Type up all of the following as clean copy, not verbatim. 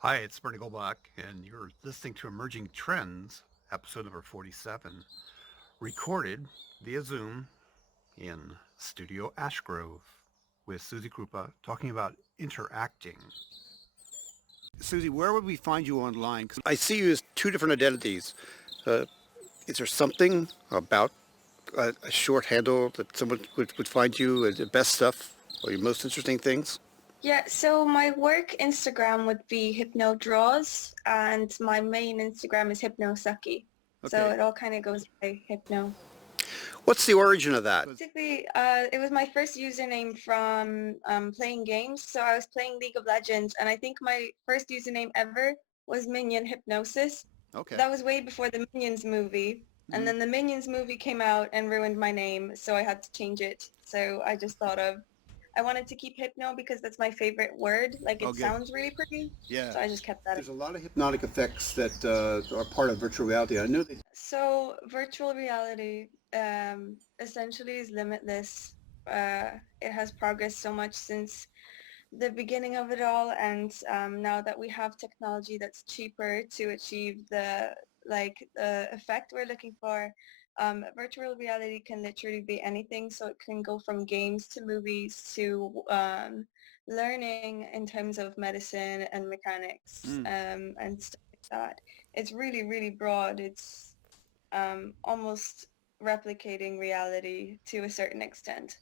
Hi, it's Bernie Goldbach, and you're listening to Emerging Trends, episode number 47, recorded via Zoom in Studio Ashgrove with Suzi Krupa talking about interacting. Suzi, where would we find you online? 'Cause I see you as two different identities. Uh, is there something about a short handle that someone would find you as the best stuff or your most interesting things? Yeah, so my work Instagram would be Hypno Draws, and my main Instagram is Hypno Sucky. So Okay. it all kind of goes by Hypno. What's the origin of that? Basically, it was my first username from playing games. So I was playing League of Legends, and I think my first username ever was Minion Hypnosis. Okay. That was way before the Minions movie. And Mm. then the Minions movie came out and ruined my name, so I had to change it. So I just thought of I wanted to keep hypno because that's my favorite word. Like Oh, it good. sounds really pretty. Yeah. So I just kept that. There's a lot of hypnotic effects that are part of virtual reality. I know that. So virtual reality essentially is limitless. It has progressed so much since the beginning of it all, and now that we have technology that's cheaper to achieve the effect we're looking for, virtual reality can literally be anything. So it can go from games to movies to learning in terms of medicine and mechanics Mm. and stuff like that. It's really, really broad. It's almost replicating reality to a certain extent.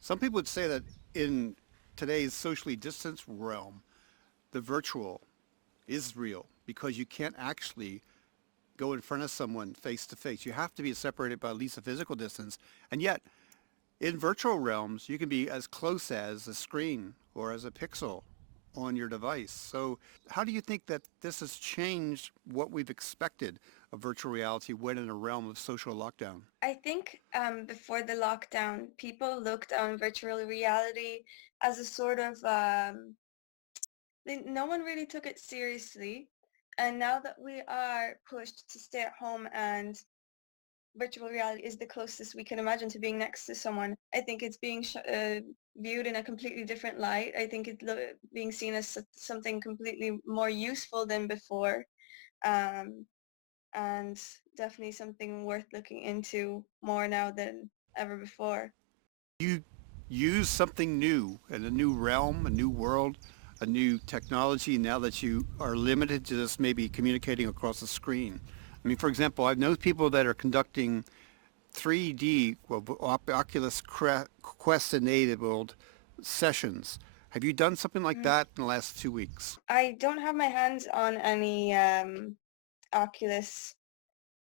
Some people would say that in today's socially distanced realm, the virtual is real because you can't actually go in front of someone face to face. You have to be separated by at least a physical distance. And yet, in virtual realms, you can be as close as a screen or as a pixel on your device. So how do you think that this has changed what we've expected of virtual reality when in a realm of social lockdown? I think before the lockdown, people looked on virtual reality as a sort of, no one really took it seriously. And now that we are pushed to stay at home and virtual reality is the closest we can imagine to being next to someone, I think it's being viewed in a completely different light. I think it's being seen as something completely more useful than before. Um, and definitely something worth looking into more now than ever before. You use something new in a new realm, a new world, a new technology now that you are limited to just maybe communicating across a screen. I mean, for example, I've known people that are conducting 3D, well, Oculus Quest enabled sessions. Have you done something like Mm. that in the last 2 weeks? I don't have my hands on any Oculus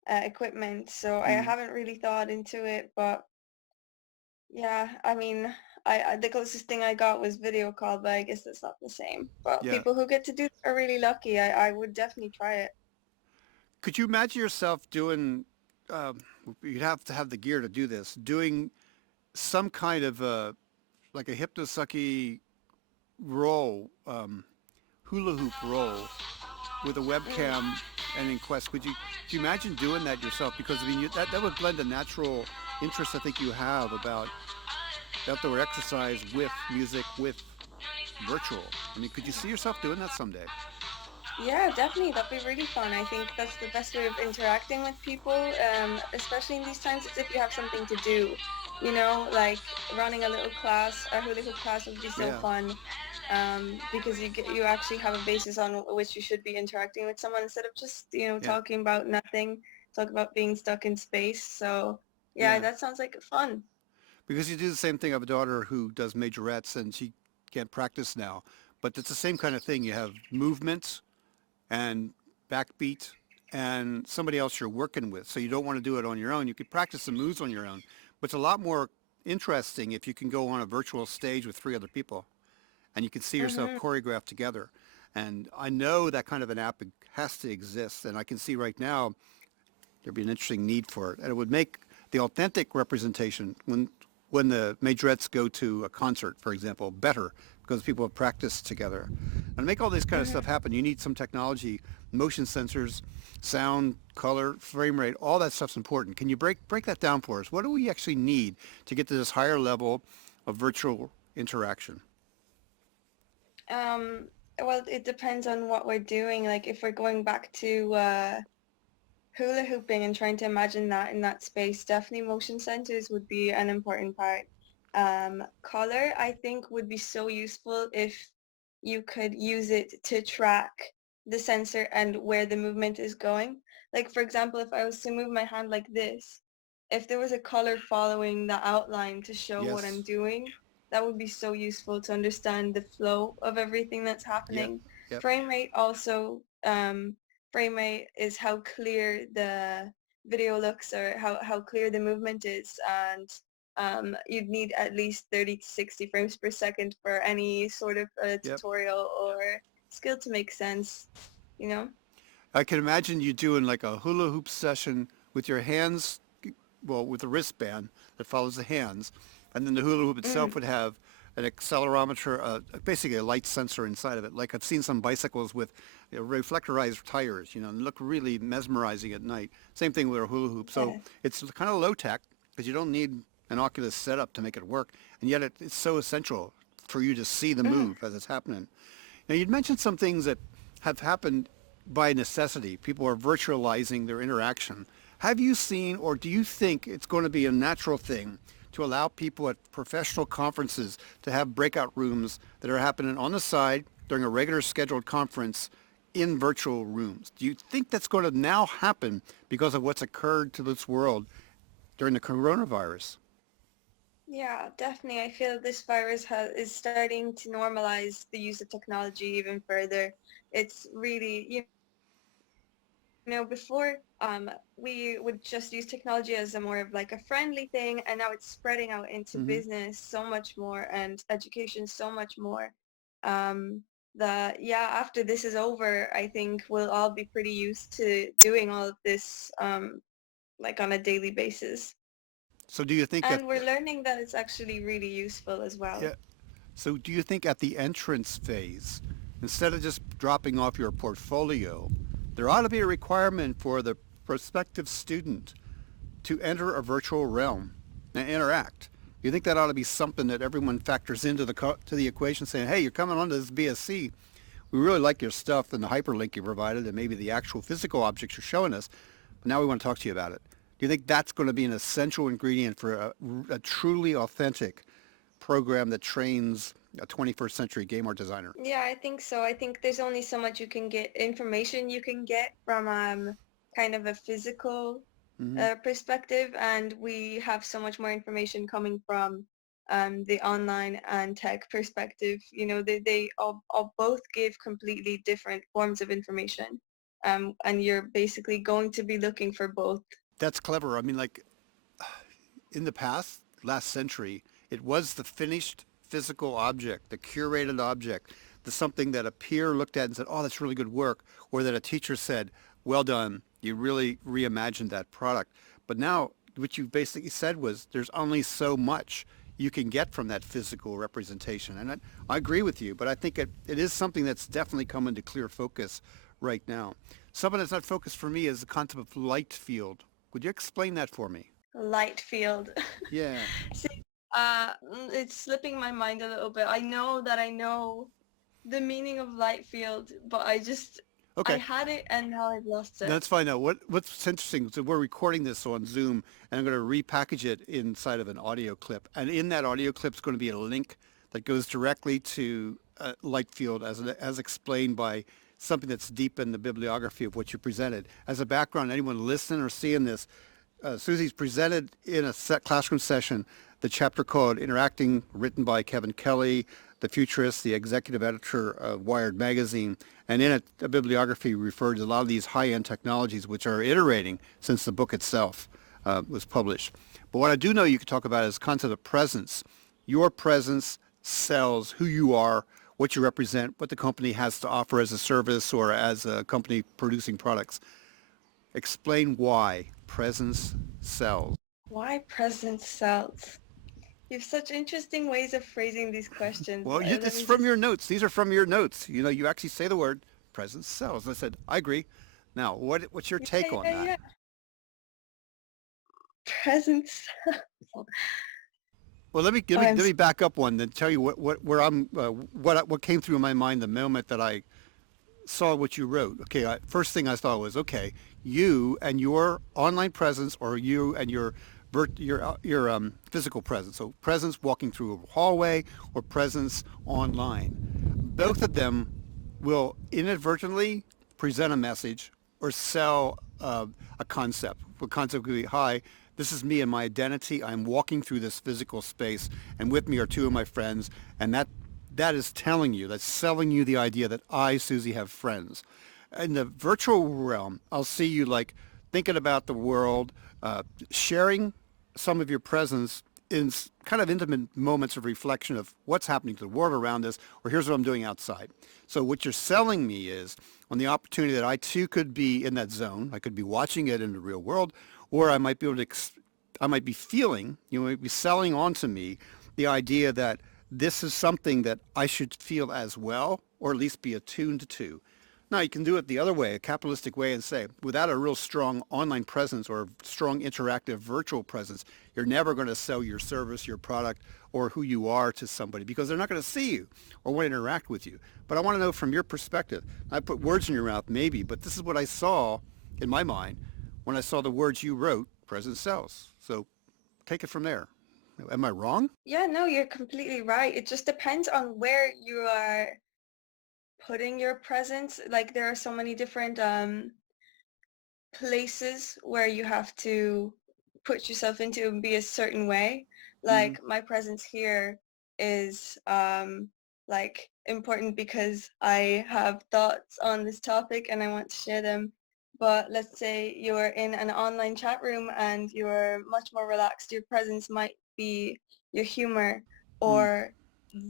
equipment, so I Mm. haven't really thought into it. But yeah, I mean, the closest thing I got was video call, but I guess that's not the same. But Yeah. people who get to do it are really lucky. I would definitely try it. Could you imagine yourself doing, um, you'd have to have the gear to do this, doing some kind of like a hypnosucky roll, hula hoop roll with a Mm. webcam and in Quest. Could you imagine doing that yourself? Because I mean, that would blend a natural interest I think you have about outdoor exercise with music, with virtual. I mean, could you see yourself doing that someday? Yeah, definitely. That'd be really fun. I think that's the best way of interacting with people, especially in these times. It's if you have something to do, like running a little class, a hula hoop class would be so Yeah, fun, because you actually have a basis on which you should be interacting with someone instead of just, yeah, talking about nothing, talk about being stuck in space. So yeah, yeah. that sounds like fun. Because you do the same thing. I have a daughter who does majorettes and she can't practice now. But it's the same kind of thing. You have movement and backbeat and somebody else you're working with. So you don't want to do it on your own. You could practice the moves on your own. But it's a lot more interesting if you can go on a virtual stage with three other people and you can see yourself Hmm. choreographed together. And I know that kind of an app has to exist. And I can see right now there'd be an interesting need for it. And it would make the authentic representation when the majorettes go to a concert, for example, better because people have practiced together. And to make all this kind of stuff Hmm. happen, you need some technology, motion sensors, sound, color, frame rate, all that stuff's important. Can you break that down for us? What do we actually need to get to this higher level of virtual interaction? Well, it depends on what we're doing. Like if we're going back to hula hooping and trying to imagine that in that space, definitely motion sensors would be an important part. Color, I think, would be so useful if you could use it to track the sensor and where the movement is going. Like, for example, if I was to move my hand like this, if there was a color following the outline to show what I'm Yes. doing, that would be so useful to understand the flow of everything that's Yep. happening. Yep. Frame rate also, frame rate is how clear the video looks or how clear the movement is, and you'd need at least 30 to 60 frames per second for any sort of Yep. tutorial or skill to make sense, you know? I can imagine you doing like a hula hoop session with your hands, well, with a wristband that follows the hands, and then the hula hoop itself Mm, would have an accelerometer, basically a light sensor inside of it. Like I've seen some bicycles with reflectorized tires, and look really mesmerizing at night. Same thing with a hula hoop. So yeah. it's kind of low tech because you don't need an Oculus setup to make it work, and yet it's so essential for you to see the Mm. move as it's happening. Now, you'd mentioned some things that have happened by necessity. People are virtualizing their interaction. Have you seen, or do you think it's going to be a natural thing to allow people at professional conferences to have breakout rooms that are happening on the side during a regular scheduled conference in virtual rooms? Do you think that's going to now happen because of what's occurred to this world during the coronavirus? Yeah, definitely. I feel this virus is starting to normalize the use of technology even further. It's really, before we would just use technology as a more of like a friendly thing, and now it's spreading out into Hmm. business so much more and education so much more. Um, that yeah, after this is over, I think we'll all be pretty used to doing all of this like on a daily basis. So do you think at And we're learning that it's actually really useful as well. yeah, So do you think at the entrance phase, instead of just dropping off your portfolio, there ought to be a requirement for the prospective student to enter a virtual realm and interact? You think that ought to be something that everyone factors into to the equation, saying, "Hey, you're coming onto this BSC. We really like your stuff and the hyperlink you provided, and maybe the actual physical objects you're showing us. But now we want to talk to you about it." Do you think that's going to be an essential ingredient for a truly authentic program that trains a 21st century game art designer? Yeah, I think so. I think there's only so much you can get information you can get from kind of a physical Hmm. perspective, and we have so much more information coming from the online and tech perspective. They all both give completely different forms of information, and you're basically going to be looking for both. That's clever. I mean, like in the past, last century, it was the finished physical object, the curated object, the something that a peer looked at and said, "Oh, that's really good work," or that a teacher said, "Well done, you really reimagined that product." But now, what you basically said was, there's only so much you can get from that physical representation, and I agree with you. But I think it is something that's definitely come into clear focus right now. Something that's not focused for me is the concept of light field. Would you explain that for me? Light field. Yeah. See, it's slipping my mind a little bit. I know that I know the meaning of light field, but I Okay. had it and now I've lost it. Let's find out what's interesting. So we're recording this on Zoom, and I'm going to repackage it inside of an audio clip. And in that audio clip is going to be a link that goes directly to Lightfield as explained by something that's deep in the bibliography of what you presented. As a background, anyone listening or seeing this, Suzi's presented in a classroom session the chapter called Interacting, written by Kevin Kelly, the futurist, the executive editor of Wired magazine. And in it, a bibliography referred to a lot of these high-end technologies which are iterating since the book itself was published. But what I do know you could talk about is the concept of presence. Your presence sells who you are, what you represent, what the company has to offer as a service or as a company producing products. Explain why presence sells. Why present cells? You have such interesting ways of phrasing these questions. Well, Let it's me from just, your notes. These are from your notes. You actually say the word presence sells. I said, I agree. Now, what's your yeah, take on yeah, that? yeah. Present cells. Well, Oh, I'm let me back up one, then tell you where I'm what came through my mind the moment that I saw what you wrote. Okay, first thing I thought was, okay, you and your online presence, or you and your physical presence. So presence walking through a hallway, or presence online. Both of them will inadvertently present a message or sell a concept. The concept could be, hi, this is me and my identity. I'm walking through this physical space, and with me are two of my friends, and that is telling you, that's selling you the idea that I, Susie, have friends. In the virtual realm, I'll see you like thinking about the world, sharing some of your presence in kind of intimate moments of reflection of what's happening to the world around us, or here's what I'm doing outside. So what you're selling me is on the opportunity that I too could be in that zone. I could be watching it in the real world, or I might be able to, I might be feeling, you might be selling on to me the idea that this is something that I should feel as well, or at least be attuned to. Now, you can do it the other way, a capitalistic way, and say, without a real strong online presence or strong interactive virtual presence, you're never going to sell your service, your product, or who you are to somebody because they're not going to see you or want to interact with you. But I want to know from your perspective. I put words in your mouth, maybe, but this is what I saw in my mind when I saw the words you wrote, present sells. So take it from there. Am I wrong? Yeah, no, you're completely right. It just depends on where you are putting your presence. Like there are so many different places where you have to put yourself into and be a certain way. Mm-hmm. Like my presence here is like important because I have thoughts on this topic and I want to share them. But let's say you're in an online chat room and you're much more relaxed. Your presence might be your humor Mm. or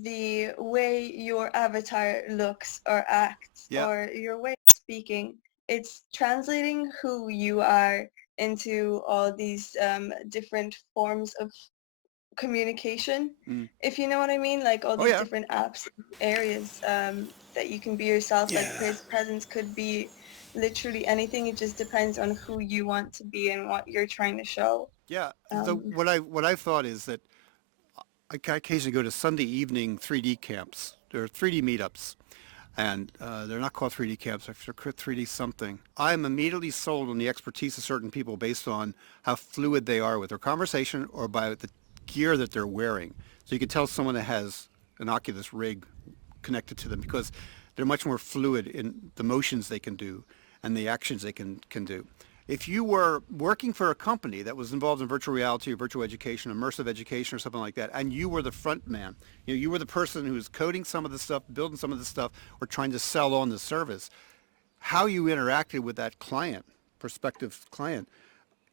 the way your avatar looks or acts Yeah. or your way of speaking. It's translating who you are into all these different forms of communication, Mm. if you know what I mean, like all Oh these yeah. different apps, areas that you can be yourself. Like Yeah. presence could be literally anything. It just depends on who you want to be and what you're trying to show. Yeah. The Um, what I thought is that I occasionally go to Sunday evening 3D camps. They're 3D meetups, and they're not called 3D camps. They're 3D something. I'm immediately sold on the expertise of certain people based on how fluid they are with their conversation or by the gear that they're wearing. So you can tell someone that has an Oculus rig connected to them because they're much more fluid in the motions they can do and the actions they can do. If you were working for a company that was involved in virtual reality or virtual education, immersive education or something like that, and you were the front man, you were the person who was coding some of the stuff, building some of the stuff, or trying to sell on the service, how you interacted with that client, prospective client,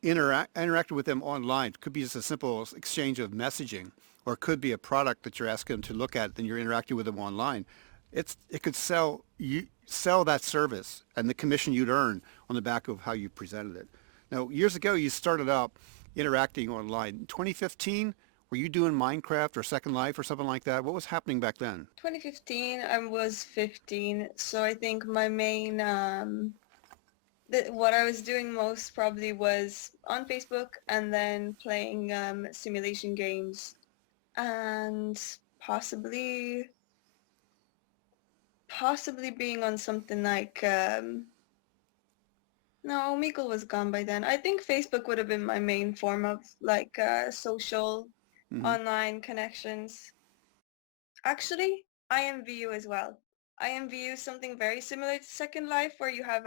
interacted with them online. It could be just a simple exchange of messaging, or it could be a product that you're asking them to look at, and you're interacting with them online. It could sell that service and the commission you'd earn on the back of how you presented it. Now, years ago, you started out interacting online. In 2015, were you doing Minecraft or Second Life or something like that? What was happening back then? 2015, I was 15, so I think my main what I was doing most probably was on Facebook and then playing simulation games and possibly being on something like no, Omegle was gone by then. I think Facebook would have been my main form of like social Hmm. online connections. Actually, IMVU as well. IMVU is something very similar to Second Life where you have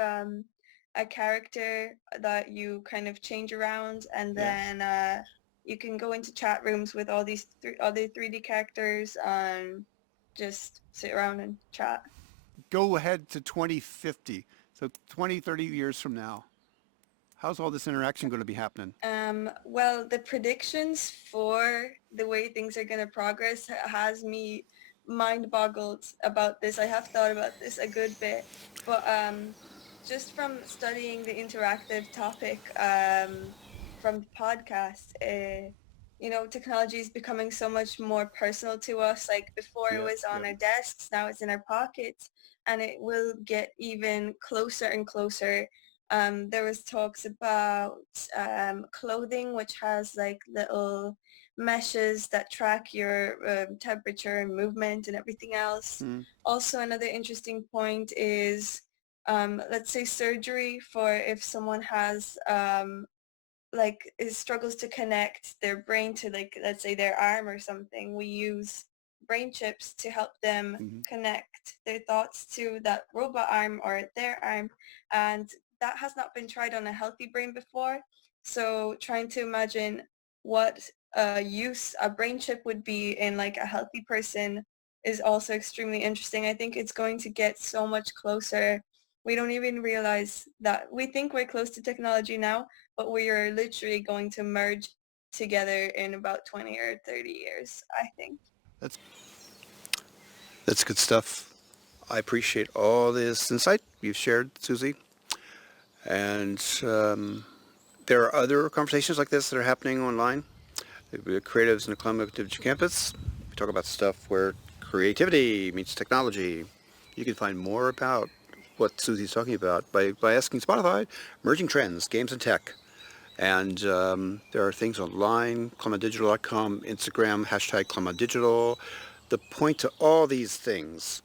a character that you kind of change around and Yeah. then you can go into chat rooms with all these other 3D characters and just sit around and chat. Go ahead to 2050. So 20, 30 years from now. How's all this interaction going to be happening? Well, the predictions for the way things are going to progress has me mind boggled about this. I have thought about this a good bit, but just from studying the interactive topic from the podcast, technology is becoming so much more personal to us. Like before it Yeah, was on yeah. our desks, now it's in our pockets, and it will get even closer and closer. There was talks about clothing which has like little meshes that track your temperature and movement and everything else. Mm. Also, another interesting point is, let's say surgery for if someone has like it struggles to connect their brain to, like, let's say their arm or something. We use brain chips to help them Mm-hmm. connect their thoughts to that robot arm or their arm, and that has not been tried on a healthy brain before. So trying to imagine what use a brain chip would be in like a healthy person is also extremely interesting. I think it's going to get so much closer. We don't even realize that. We think we're close to technology now, but we are literally going to merge together in about 20 or 30 years, I think. That's that's good stuff. I appreciate all this insight you've shared, Susie. And there are other conversations like this that are happening online. The creatives in the Climate Campus. We talk about stuff where creativity meets technology. You can find more about what Susie's talking about by asking Spotify, Emerging Trends, Games and Tech. And there are things online, climatedigital.com, Instagram, hashtag climatedigital. The point to all these things,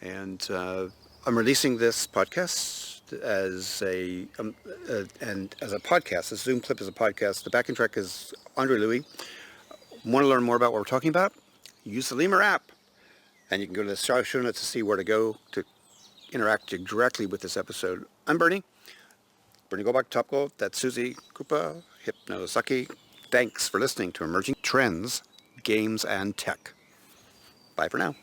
and I'm releasing this podcast as a podcast. The Zoom clip is a podcast. The backing track is Andre Louis. Want to learn more about what we're talking about? Use the Lemur app, and you can go to the show notes to see where to go to interact directly with this episode. I'm Bernie. Bernie Goldbach, Top Gold. That's Suzi, Krupa, Hypnosaki. Thanks for listening to Emerging Trends, Games, and Tech. Bye for now.